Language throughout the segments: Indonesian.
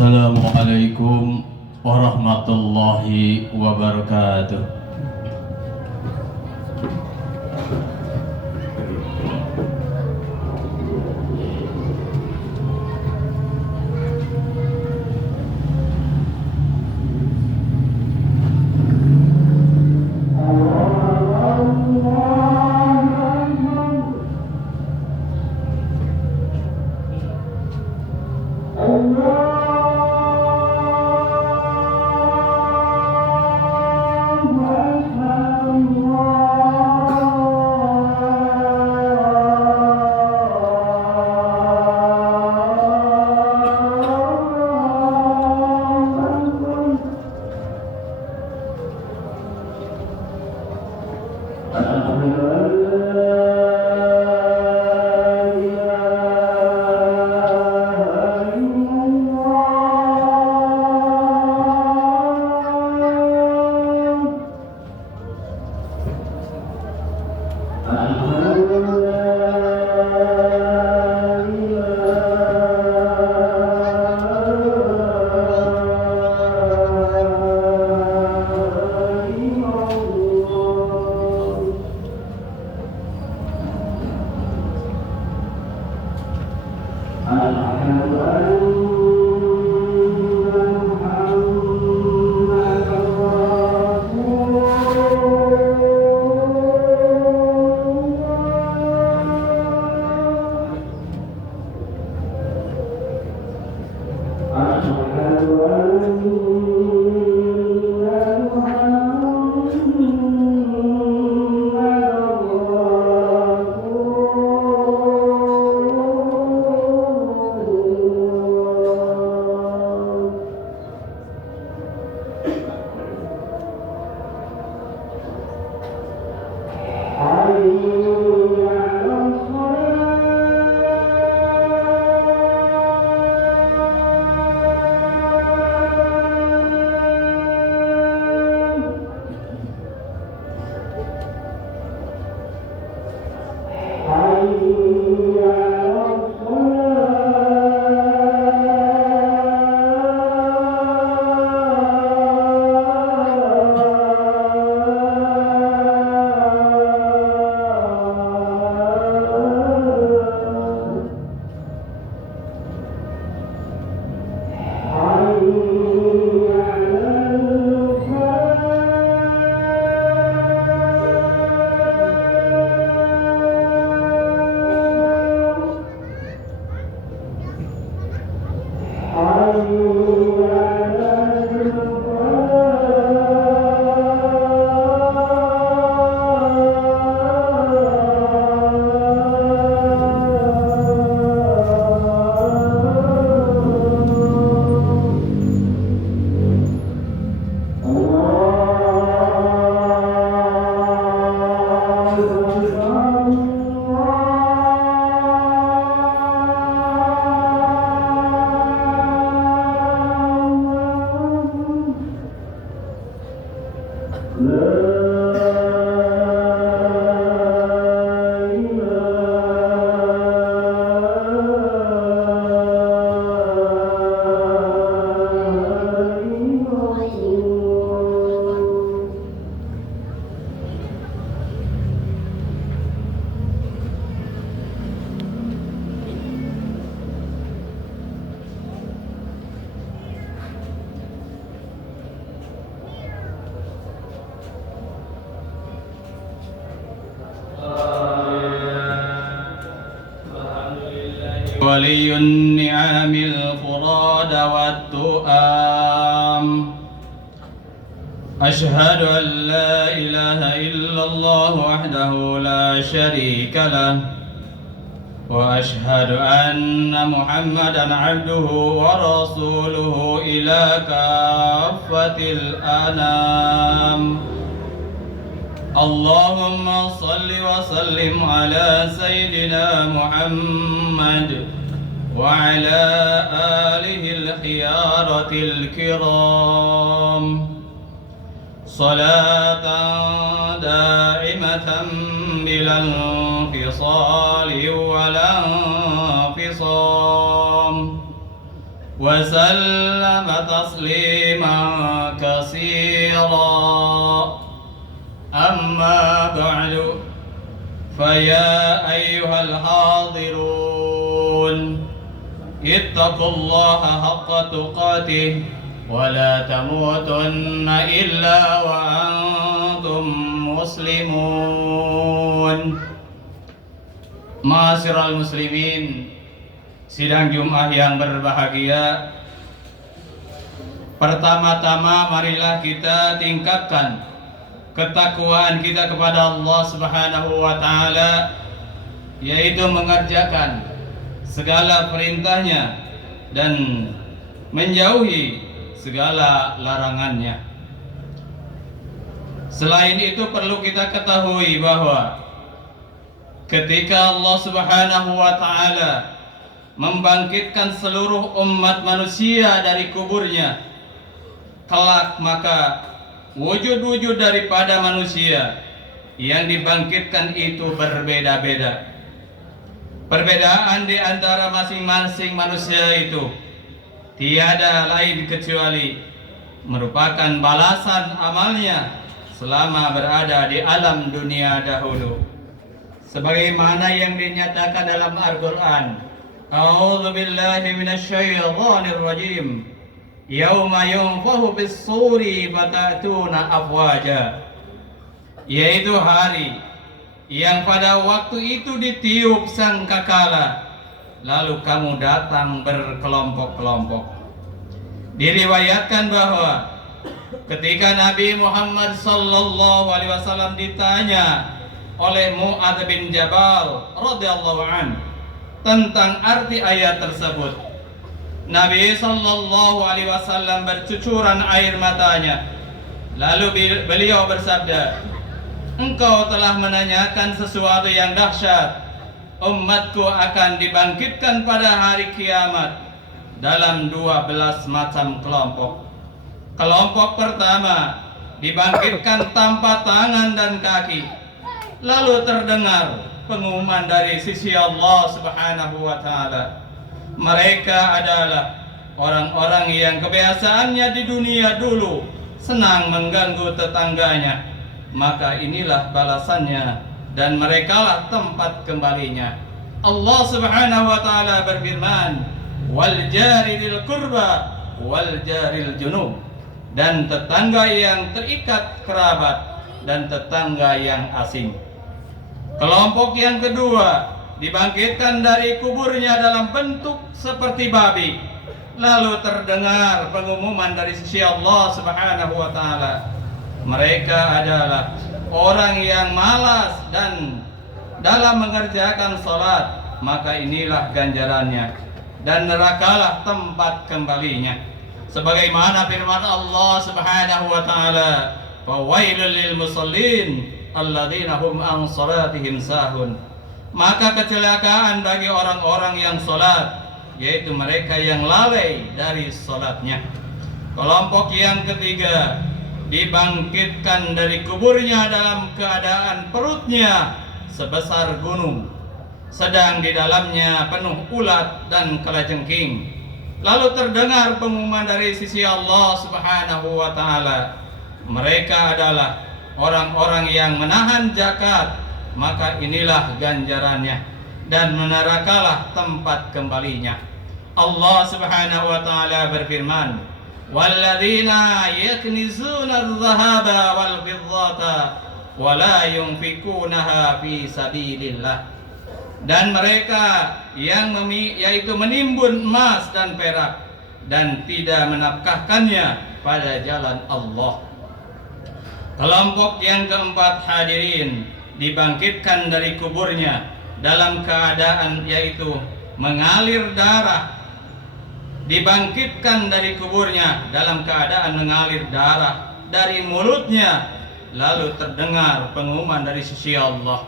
Assalamualaikum warahmatullahi wabarakatuh. ولي النعم الفراد والتؤام أشهد أن لا إله إلا الله وحده لا شريك له وأشهد أن محمدًا عبده ورسوله إلى كافة الأنام اللهم صل وسلم على سيدنا محمد وعلى آله الخيارة الكرام صلاة دائمة بلا انفصال ولا انفصام وسلم تسليما كثيرا أما بعد فيا أيها الحاضرون اتقوا الله حق تقاته ولا تموتن إلا وأنتم مسلمون. Ma'asyiral muslimin, sidang Jumat yang berbahagia, pertama-tama marilah kita tingkatkan ketakwaan kita kepada Allah Subhanahu wa taala, yaitu mengerjakan segala perintahnya dan menjauhi segala larangannya. Selain itu perlu kita ketahui bahwa ketika Allah Subhanahu wa taala membangkitkan seluruh umat manusia dari kuburnya, kelak maka wujud-wujud daripada manusia yang dibangkitkan itu berbeda-beda. Perbedaan di antara masing-masing manusia itu tiada lain kecuali merupakan balasan amalnya selama berada di alam dunia dahulu. Sebagaimana yang dinyatakan dalam Al-Quran, A'udzu billahi minasyaitonir rajim, yauma yunfahu bis-suri fatatuna afwaja, yaitu hari yang pada waktu itu ditiup sangkakala, lalu kamu datang berkelompok-kelompok. Diriwayatkan bahwa ketika Nabi Muhammad sallallahu alaihi wasallam ditanya oleh Mu'adz bin Jabal radhiyallahu an tentang arti ayat tersebut, Nabi sallallahu alaihi wasallam bercucuran air matanya, lalu beliau bersabda, engkau telah menanyakan sesuatu yang dahsyat. Umatku akan dibangkitkan pada hari kiamat dalam 12 macam kelompok. Kelompok pertama dibangkitkan tanpa tangan dan kaki, lalu terdengar pengumuman dari sisi Allah Subhanahu wa taala. Mereka adalah orang-orang yang kebiasaannya di dunia dulu senang mengganggu tetangganya, maka inilah balasannya dan merekalah tempat kembalinya. Allah Subhanahu wa taala berfirman, wal jaril qurba wal jaril junub, dan tetangga yang terikat kerabat dan tetangga yang asing. Kelompok yang kedua dibangkitkan dari kuburnya dalam bentuk seperti babi, lalu terdengar pengumuman dari sisi Allah Subhanahu wa taala. Mereka adalah orang yang malas dan dalam mengerjakan salat, maka inilah ganjarannya dan nerakalah tempat kembalinya. Sebagaimana firman Allah Subhanahu wa taala, fawailul lil musallin alladzina hum an salatihim sahun. Maka kecelakaan bagi orang-orang yang salat, yaitu mereka yang lalai dari salatnya. Kelompok yang ketiga dibangkitkan dari kuburnya dalam keadaan perutnya sebesar gunung, sedang di dalamnya penuh ulat dan kalajengking. Lalu terdengar pengumuman dari sisi Allah Subhanahu wa taala, mereka adalah orang-orang yang menahan zakat, maka inilah ganjarannya dan nerakalah tempat kembalinya. Allah Subhanahu wa taala berfirman, walladzina yaknizuna adh-dhahaba wal fiddata wa la yunfikunaha fi sabilillah, dan mereka yang yaitu menimbun emas dan perak dan tidak menafkahkannya pada jalan Allah. Kelompok yang keempat, hadirin, dibangkitkan dari kuburnya dalam keadaan yaitu mengalir darah. Dibangkitkan dari kuburnya dalam keadaan mengalir darah dari mulutnya, lalu terdengar pengumuman dari sisi Allah.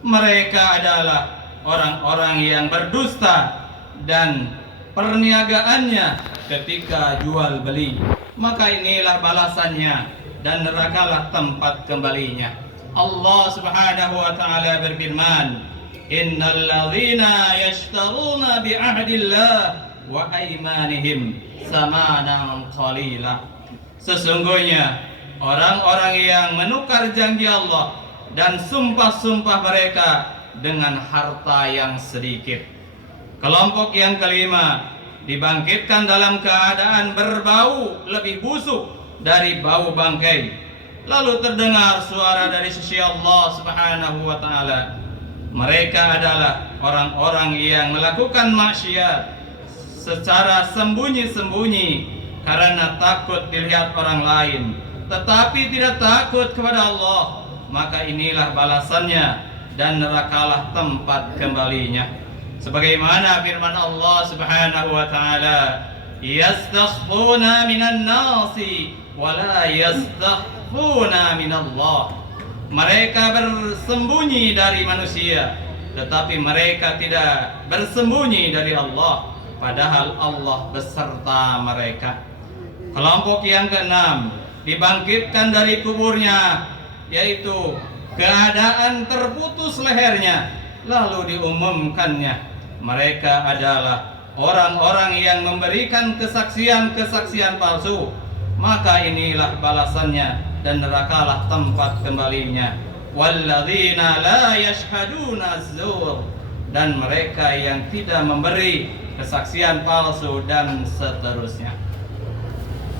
Mereka adalah orang-orang yang berdusta dan perniagaannya ketika jual beli, maka inilah balasannya dan nerakalah tempat kembalinya. Allah Subhanahu wa taala berfirman, innal ladzina yashtaruna bi ahdillah wa aymanihim samanan qalila. Sesungguhnya orang-orang yang menukar janji Allah dan sumpah-sumpah mereka dengan harta yang sedikit. Kelompok yang kelima dibangkitkan dalam keadaan berbau lebih busuk dari bau bangkai. Lalu terdengar suara dari sisi Allah Subhanahu wa taala. Mereka adalah orang-orang yang melakukan maksiat secara sembunyi-sembunyi karena takut dilihat orang lain, tetapi tidak takut kepada Allah. Maka inilah balasannya, dan nerakalah tempat kembalinya. Sebagaimana firman Allah Subhanahu wa taala, yastakhfuna minan nasi wa la yastakhfuna minallah. Mereka bersembunyi dari manusia, tetapi mereka tidak bersembunyi dari Allah, padahal Allah beserta mereka. Kelompok yang keenam dibangkitkan dari kuburnya, yaitu keadaan terputus lehernya, lalu diumumkannya mereka adalah orang-orang yang memberikan kesaksian-kesaksian palsu. Maka inilah balasannya, dan nerakalah tempat kembalinya. Walladzina la yashhaduna az-zur, dan mereka yang tidak memberi kesaksian palsu, dan seterusnya.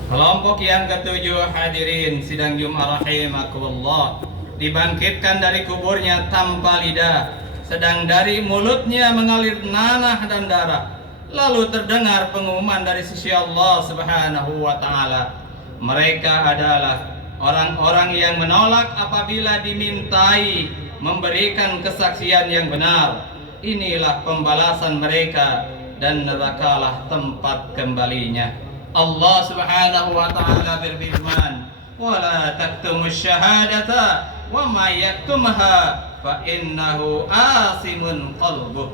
Kelompok yang ketujuh, hadirin sidang Jumat rahimakumullah, dibangkitkan dari kuburnya tanpa lidah, sedang dari mulutnya mengalir nanah dan darah. Lalu terdengar pengumuman dari sisi Allah Subhanahu wa taala. Mereka adalah orang-orang yang menolak apabila dimintai memberikan kesaksian yang benar. Inilah pembalasan mereka, dan nerakalah tempat kembalinya. Allah Subhanahu wa taala berfirman, "Wa la taktumus syahadata wa may yaktumha fa innahu asimun qalbuh."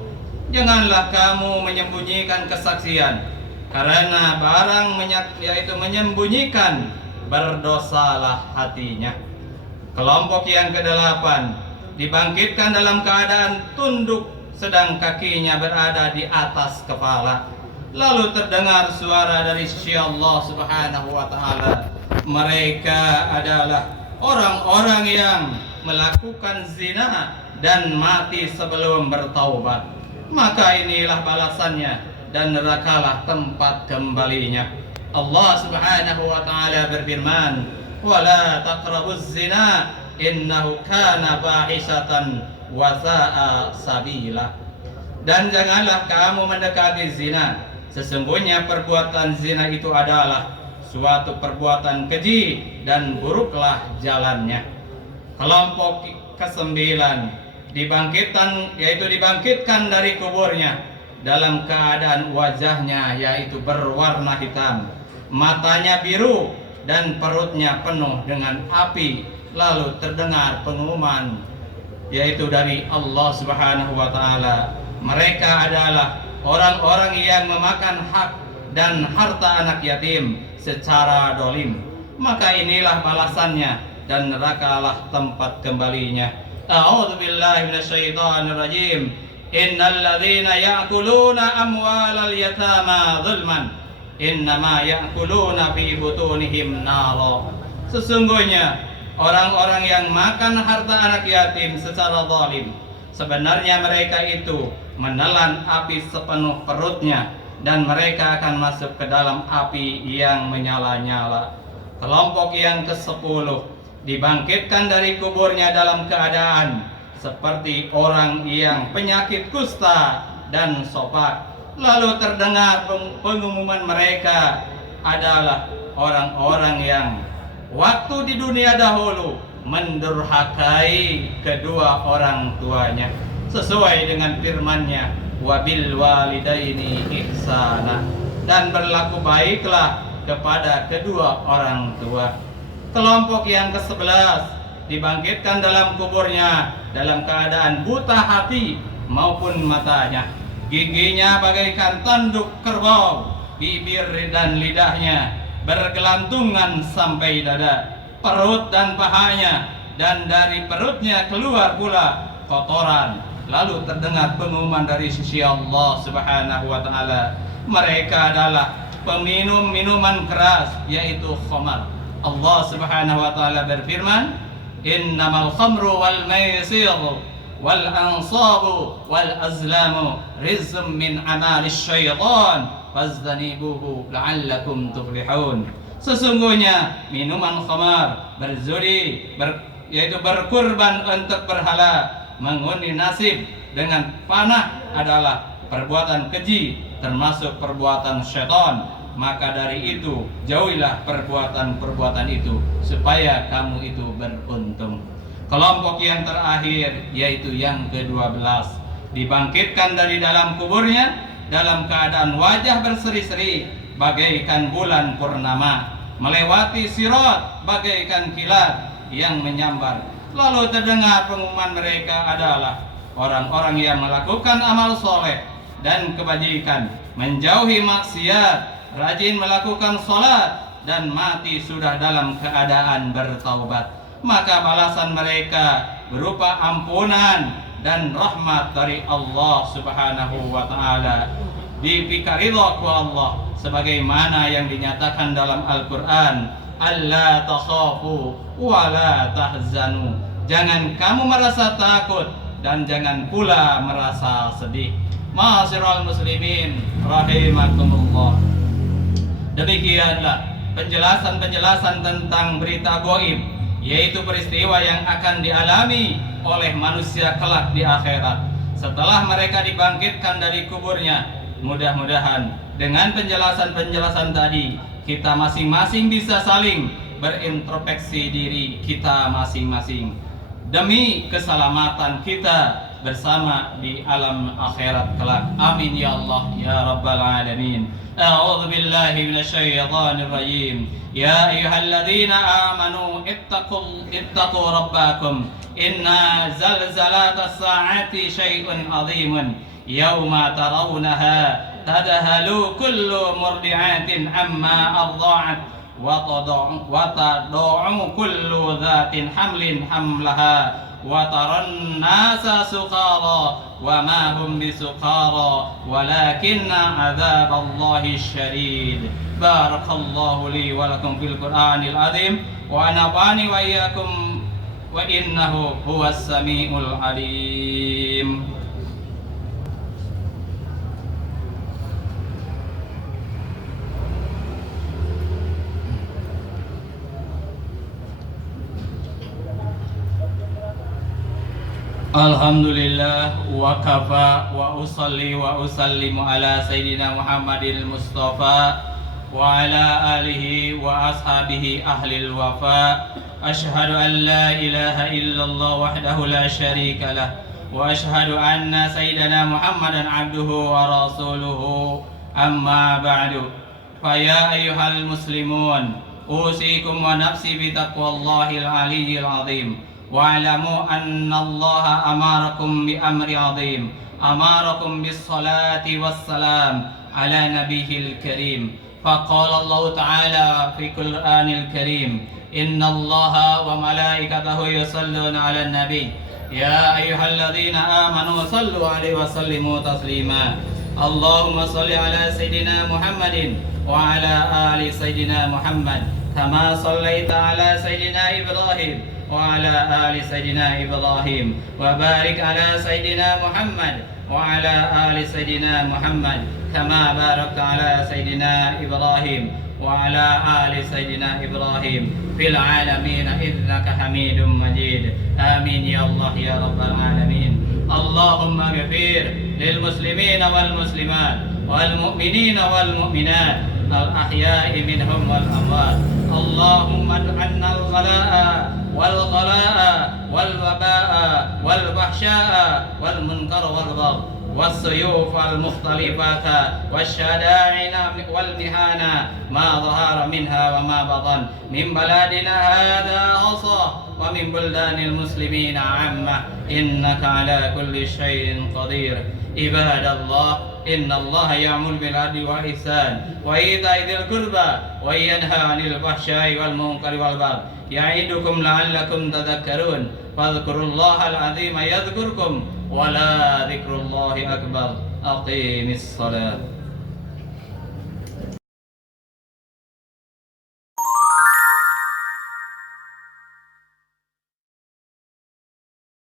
Janganlah kamu menyembunyikan kesaksian, karena barang yaitu menyembunyikan, berdosalah hatinya. Kelompok yang kedelapan dibangkitkan dalam keadaan tunduk, sedang kakinya berada di atas kepala. Lalu terdengar suara dari sisi Allah Subhanahu wa taala. Mereka adalah orang-orang yang melakukan zina dan mati sebelum bertaubat. Maka inilah balasannya, dan nerakalah tempat kembalinya. Allah Subhanahu wa taala berfirman, "Wa la taqrabuz zina innahu kana fahisatan wa sa'a sabila." Dan janganlah kamu mendekati zina. Sesungguhnya perbuatan zina itu adalah suatu perbuatan keji, dan buruklah jalannya. Kelompok kesembilan dibangkitkan dari kuburnya dalam keadaan wajahnya yaitu berwarna hitam, matanya biru, dan perutnya penuh dengan api. Lalu terdengar pengumuman yaitu dari Allah Subhanahu wa taala. Mereka adalah orang-orang yang memakan hak dan harta anak yatim secara dolim. Maka inilah balasannya, dan nerakalah tempat kembalinya. A'udzu billahi minasyaitonir rajim. Innal ladzina ya'kuluna amwalal yatama dzulman innama ya'kuluna fi butunihim nara. Sesungguhnya orang-orang yang makan harta anak yatim secara zalim, sebenarnya mereka itu menelan api sepenuh perutnya, dan mereka akan masuk ke dalam api yang menyala-nyala. Kelompok yang ke-10 dibangkitkan dari kuburnya dalam keadaan seperti orang yang penyakit kusta dan sopak. Lalu terdengar pengumuman mereka adalah orang-orang yang waktu di dunia dahulu mendurhakai kedua orang tuanya, sesuai dengan firman-Nya, wabil walidaini ihsana, dan berlaku baiklah kepada kedua orang tua. Kelompok yang ke-11 dibangkitkan dalam kuburnya dalam keadaan buta hati maupun matanya. Giginya bagaikan tanduk kerbau, bibir dan lidahnya bergelantungan sampai dada, perut dan pahanya, dan dari perutnya keluar pula kotoran. Lalu terdengar pengumuman dari sisi Allah Subhanahu wa taala, Mereka adalah peminum minuman keras, yaitu khamar. Allah Subhanahu wa taala berfirman, "Innamal khamru wal maisiru wal ansabu wal azlamu rizqun min amalis syaitan faztanibuhu la'allakum tuflihun." Sesungguhnya minuman khamar, berzudi, yaitu berkurban untuk berhala, mengundi nasib dengan panah adalah perbuatan keji, termasuk perbuatan syaitan. Maka dari itu jauhilah perbuatan-perbuatan itu supaya kamu itu beruntung. Kelompok yang terakhir, yaitu yang ke-12, dibangkitkan dari dalam kuburnya dalam keadaan wajah berseri-seri bagaikan bulan purnama, melewati sirat bagaikan kilat yang menyambar. Lalu terdengar pengumuman mereka adalah orang-orang yang melakukan amal soleh dan kebajikan, menjauhi maksiat, rajin melakukan sholat, dan mati sudah dalam keadaan bertaubat. Maka balasan mereka berupa ampunan dan rahmat dari Allah Subhanahu wa ta'ala. Diberikan ku Allah sebagaimana yang dinyatakan dalam Al-Quran, "Alla takhafu wa la tahzanu." Jangan kamu merasa takut dan jangan pula merasa sedih. Ma'asyiral muslimin rahimakumullah. Demikianlah penjelasan-penjelasan tentang berita gaib, yaitu peristiwa yang akan dialami oleh manusia kelak di akhirat setelah mereka dibangkitkan dari kuburnya. Mudah-mudahan dengan penjelasan-penjelasan tadi kita masing-masing bisa saling berintrospeksi diri kita masing-masing demi keselamatan kita bersama di alam akhirat kelak. Amin ya Allah ya rabbal alamin. A'udzu billahi minasyaitonir rajim. Ya ayyuhalladzina amanu ittaqu rabbakum inna zalzalatas saati syai'un 'azimun yauma tarawunaha tadhalu kullu murdi'atin amma arda'at wa tad'u kullu dhatin hamlin hamlaha wa taran nasa sukara wa ma hum bisukara walakinna adzaballahi syadid. Barakallahu li wa lakum fil Qur'anil azim wa nafa'ani wa iyyakum wa innahu huwas samiul alim. Alhamdulillah wa kafa wa usalli wa usallimu ala sayyidina Muhammadil Mustafa wa ala alihi wa ashabihi ahlil wafa. Ashhadu an la ilaha illallah wahdahu la syarika lah wa ashhadu anna sayyidina Muhammadan abduhu wa rasuluhu. Amma ba'du. Faya ayyuhal muslimun, usikum wa nafsi bi taqwallahil aliyyil azim. Wa'lamu anna Allah amarakum bi amri azim, amarakum bis salati was salam ala nabiyil karim. Faqala Allah ta'ala fi Qur'anil karim, inna Allah wa malaikatahu yusalluna ala nabi ya ayyuhalladzina amanu sallu alaihi wa sallimu taslima. Allahumma salli ala sayyidina Muhammadin wa ala ali sayyidina Muhammad kama sallaita ala sayyidina Ibrahim وعلى آل سيدنا إبراهيم وبارك على سيدنا محمد وعلى آل سيدنا محمد كما باركت على سيدنا إبراهيم وعلى آل سيدنا إبراهيم في العالمين إنك حميد مجيد. آمين يا الله يا رب العالمين. اللهم اغفر للمسلمين والمسلمات والمؤمنين والمؤمنات الأحياء منهم والأموات. اللهم ادعنا الغلاء والغلاء والوباء والفحشاء والمنكر والبغي والسيوف المختلفة والشدائد والمهان ما ظهر منها وما بطن من بلادنا هذا خاصة ومن بلدان المسلمين عامة إنك على كل شيء قدير. عباد الله إن الله يأمر بالعدل والإحسان وإيتاء ذي القربى وينهى عن الفحشاء والمنكر والبغي يعظكم لعلكم تذكرون. فاذكروا الله العظيم يذكركم ولا ذكر الله أكبر. أقيم الصلاة.